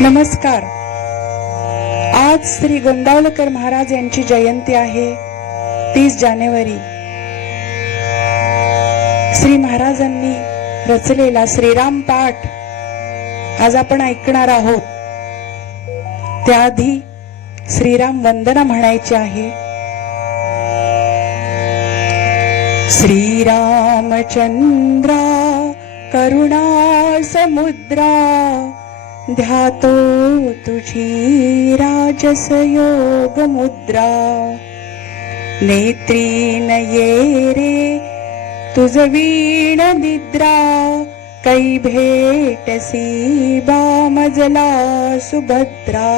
नमस्कार. आज श्री गोंदावलकर महाराज यांची जयंती आहे तीस जानेवारी. श्री महाराजांनी रचलेला श्रीराम पाठ आज आपण ऐकणार आहोत. त्याआधी श्रीराम वंदना म्हणायची आहे. श्रीरामचंद्रा करुणा समुद्रा ध्यातो तुझी राजस योग मुद्रा नेत्री नये रे तुझ वीण निद्रा. कै भेटसी बामजला सुभद्रा.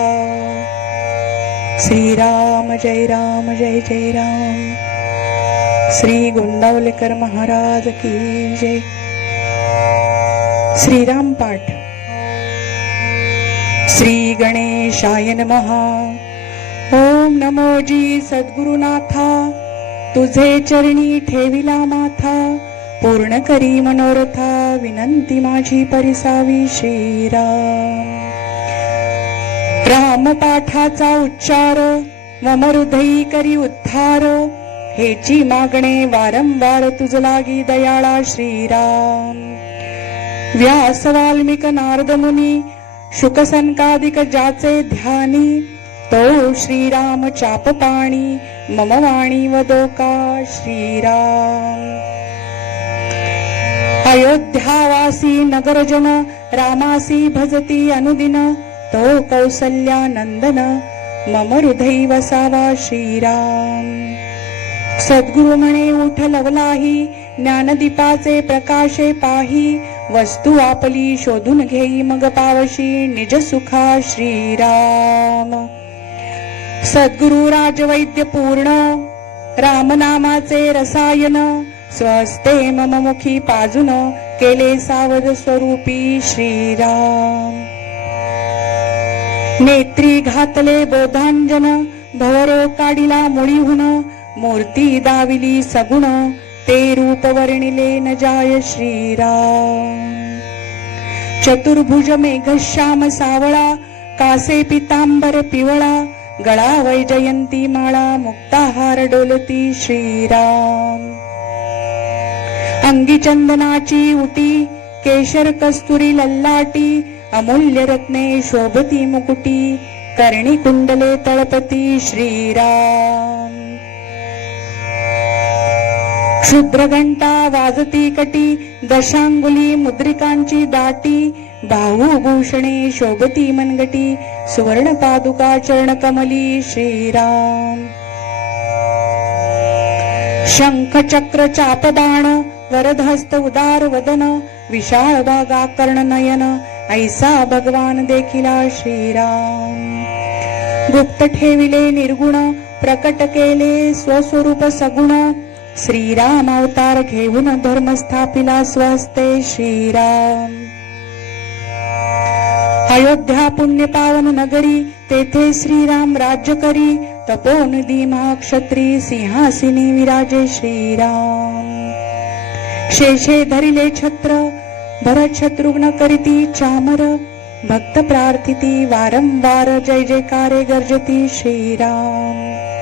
श्रीराम जय राम जय जय राम. श्री गुंडावलेकर महाराज की जय. श्रीराम पाठ. श्री गणेशाय नमः. ओम नमोजी सद्गुरुनाथा तुझे चरणी ठेविला माथा पूर्ण करी मनोरथा विनंती माझी परिसावी श्रीराम. राम पाठाचा उच्चार मम हृदयी करी उद्धार हेची मागणे वारंवार तुझ लागी दयाळा श्रीराम. व्यास वाल्मिक नारद शुकसनकादिक जाचे ज्याचे ध्यानी तो श्रीराम चापपाणी मम वाणी वदोका श्रीराम। अयोध्यावासी नगरजन रामासी भजती अनुदिन तो कौसल्यानंदन मम हृदयी वसावा श्रीराम। सद्गुरु म्हणे उठ लवलाही ज्ञानदीपाचे प्रकाशे पाही। वस्तू आपली शोधून घेई मग पावशी निज सुखा श्रीराम. सद्गुरु राजवैद्य पूर्ण रामनामाचे रसायन स्वस्ते मम मुखी पाजून केले सावध स्वरूपी श्रीराम. नेत्री घातले बोधांजन भवरो काढिला मुळीहून मूर्ती दाविली सगुण ते रूप वर्णिले न जाय श्रीराम। चतुर्भुज मेघश्याम सावळा कासे पितांबर पिवळा गळा वैजयंती माळा मुक्ताहार डोलती श्रीराम। अंगी चंदनाची उटी केशर कस्तुरी लल्लाटी अमूल्य रत्ने शोभती मुकुटी कर्णी कुंडले तळपती श्रीराम। क्षुद्र वाजती कटी दशांगुली मुद्रिकांची दाटी बाहुभूषणे शोभती मनगटी सुवर्ण पादुका चरण कमली श्रीराम. शंख चक्र चापदाण वरदहस्त उदार वदन विशाळ बागा कर्ण नयन ऐसा भगवान देखिला श्रीराम. गुप्त ठेविले निर्गुण प्रकट केले स्वस्वरूप सगुण श्रीराम अवतार घेऊन धर्म स्थापिला स्वस्ते श्रीराम. अयोध्या पुण्य पावन नगरी तेथे श्रीराम राज्य करी तपोनिधी महाक्षत्री सिंहासिनी विराजे श्रीराम. शेषे धरिले छत्र भरत शत्रुघ्न करीती चामर भक्त प्रार्थिती वारंवार जय जयकारे गर्जती श्रीराम.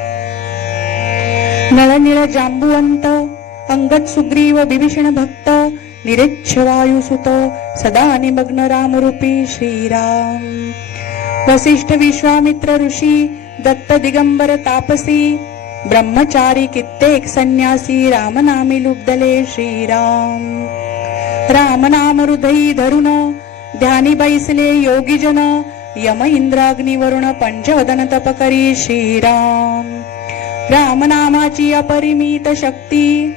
नळनिळ जांबुवंत अंगद सुग्रीव बिभीषण भक्त निरेच्छ वायुसुत सदा निमग्न रामरूपी श्रीराम। वसिष्ठ विश्वामित्र ऋषी दत्त दिगंबर तापसी ब्रह्मचारी कित्येक संन्यासी रामनामी लुब्धले श्रीराम। रामनाम हृदयी धरुन ध्यानी बैसले योगीजन यम इंद्राग्नी वरुण पंचवदन तप करी श्रीराम। रामनामाची अपरिमित शक्ती.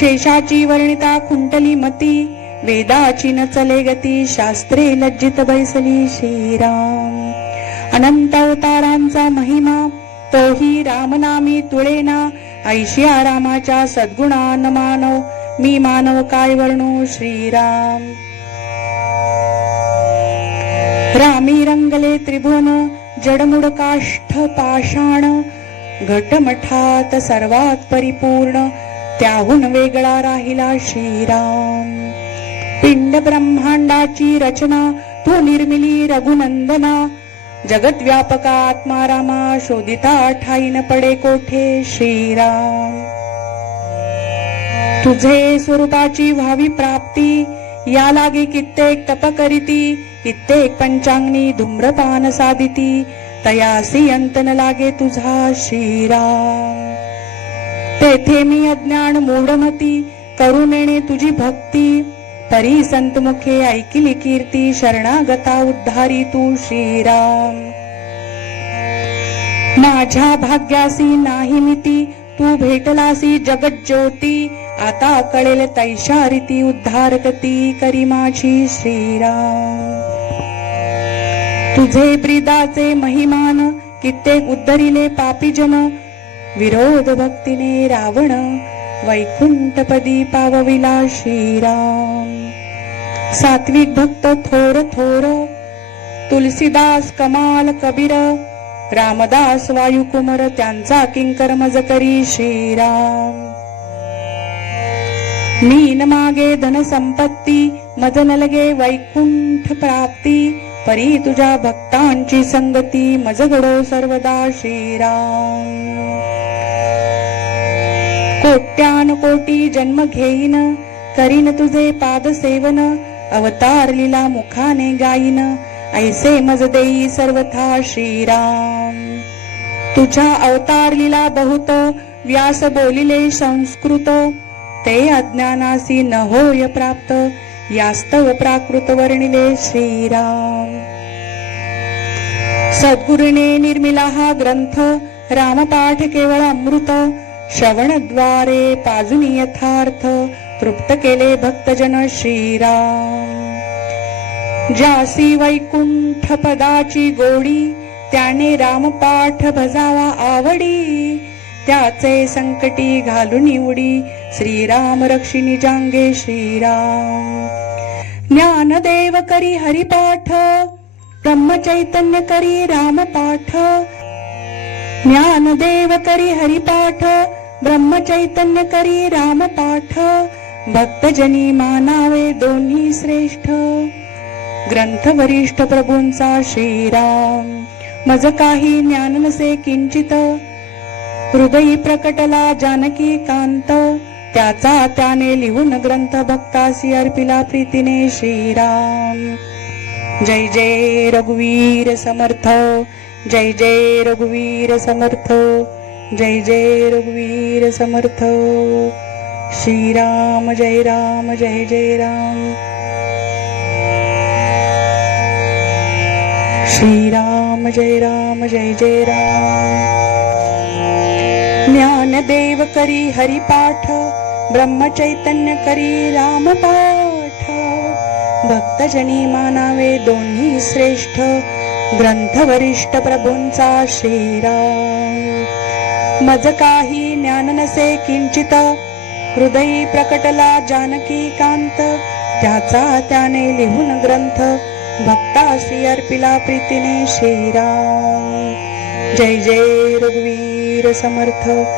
शेषाची वर्णिता खुंटली मती. वेदाची न चले गती. शास्त्रे लज्जित बैसली श्रीराम. अनंत अवतारांचा महिमा. तोही रामनामी तुळेना. ऐशिया रामाच्या सद्गुणान मानव. मी मानव काय वर्णो श्रीराम. रामी रंगले त्रिभुवन. जडमुड काष्ठ पाषाण. घटमठात सर्वात परिपूर्ण त्याहून वेगळा राहिला श्रीराम. पिंड ब्रह्मांडाची रचना तू निर्मिली रघुनंदना. जगत व्यापका आत्मा रामा शोधिता ठाईन पडे कोठे श्रीराम. तुझे स्वरूपाची व्हावी प्राप्ती या लागे कित्येक तप करीती कित्येक पंचांगनी धूम्रपान साधिती. तयासी अंत न लागे तुझा श्रीराम तेथे मी अज्ञान मूढमती करुणेने तुझी भक्ती. तरी संत मुखे ऐकिली कीर्ती शरणागता उद्धारी तू श्रीराम माझ्या भाग्यासी नाही मिती तू भेटलासी जगज्योती. आता कळेल तैशा रीती उद्धारकती करी माझी श्रीराम. तुझे ब्रिदाचे महिमान कित्येक उद्धरिले पापीजन विरोध भक्तीने रावण वैकुंठपदी पावविला श्रीराम सात्विक भक्त थोर थोर तुलसीदास कमाल कबीर रामदास वायुकुमर त्यांचा किंकर मज करी श्रीराम. मीन मागे धन संपत्ती मज लगे वैकुंठ प्राप्ती परी तुझ्या भक्तांची संगती मज घडो सर्वदा श्रीराम. कोट्यान कोटी जन्म घेईन करीन तुझे पाद सेवन अवतार लिला मुखाने गाईन ऐसे मज देई सर्वथा श्रीराम. तुझ्या अवतार लिला बहुत व्यास बोलिले संस्कृत ते अज्ञानासी न होय प्राप्त यास्तव प्राकृत वर्णिले श्रीराम। सद्गुरुने निर्मिला हा ग्रंथ रामपाठ केवळ अमृत श्रवणद्वारे पाजुनी यथार्थ तृप्त केले भक्तजन श्रीराम। ज्यासी वैकुंठ पदाची गोडी त्याने रामपाठ भजावा आवडी त्याचे संकटी घालून उडी श्रीराम रक्षिणी जांगे श्रीराम। ज्ञानदेव करी हरिपाठ ब्रह्मचैतन्य करी रामपाठ ज्ञानदेव करी हरिपाठ ब्रह्मचैतन्य करी रामपाठ भक्तजनी मानावे दोन्ही श्रेष्ठ. ग्रंथ वरिष्ठ प्रभूंचा श्रीराम मज काही ज्ञान नसे किंचित हृदयी प्रकटला जानकी कांत त्याचा त्याने लिहून ग्रंथ भक्तासी अर्पिला प्रीतीने श्रीराम. जय जय रघुवीर समर्थ जय जय रघुवीर समर्थ जय जय रघुवीर समर्थ. श्रीराम जय राम जय जय राम. श्रीराम जय राम जय जय राम. ज्ञानदेव करी हरिपाठ ब्रह्मचैतन्य करी रामपाठ. भक्तजनी मानावे दोन्ही श्रेष्ठ ग्रंथ वरिष्ठ प्रभूंचा श्रीराम. मज काही ज्ञान नसे किंचित हृदयी प्रकटला जानकी कांत. त्याचा त्याने लिहून ग्रंथ भक्तासी अर्पिला प्रीतीने श्रीराम. जय जय रघुवीर समर्थ.